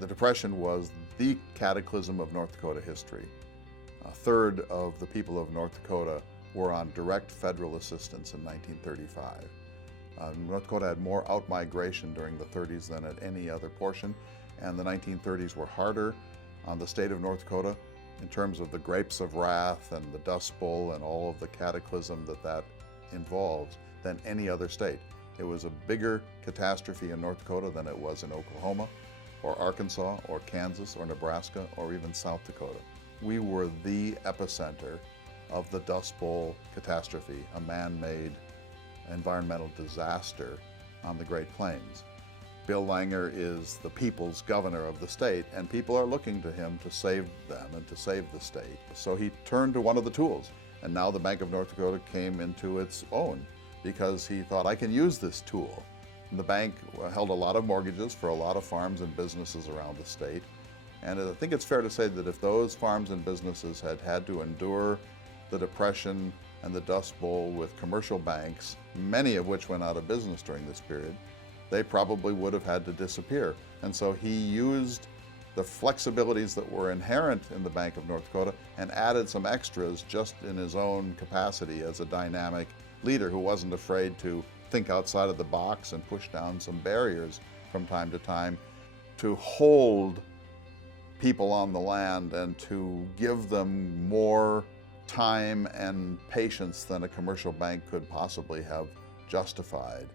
The Depression was the cataclysm of North Dakota history. A third of the people of North Dakota were on direct federal assistance in 1935. North Dakota had more outmigration during the 30s than at any other portion, and the 1930s were harder on the state of North Dakota in terms of the grapes of wrath and the Dust Bowl and all of the cataclysm that involves than any other state. It was a bigger catastrophe in North Dakota than it was in Oklahoma or Arkansas or Kansas or Nebraska or even South Dakota. We were the epicenter of the Dust Bowl catastrophe, a man-made environmental disaster on the Great Plains. Bill Langer is the people's governor of the state, and people are looking to him to save them and to save the state. So he turned to one of the tools, and now the Bank of North Dakota came into its own because he thought, I can use this tool. And the bank held a lot of mortgages for a lot of farms and businesses around the state, and I think it's fair to say that if those farms and businesses had had to endure the Depression and the Dust Bowl with commercial banks, many of which went out of business during this period, they probably would have had to disappear. And so he used the flexibilities that were inherent in the Bank of North Dakota and added some extras just in his own capacity as a dynamic leader who wasn't afraid to think outside of the box and push down some barriers from time to time to hold people on the land and to give them more time and patience than a commercial bank could possibly have justified.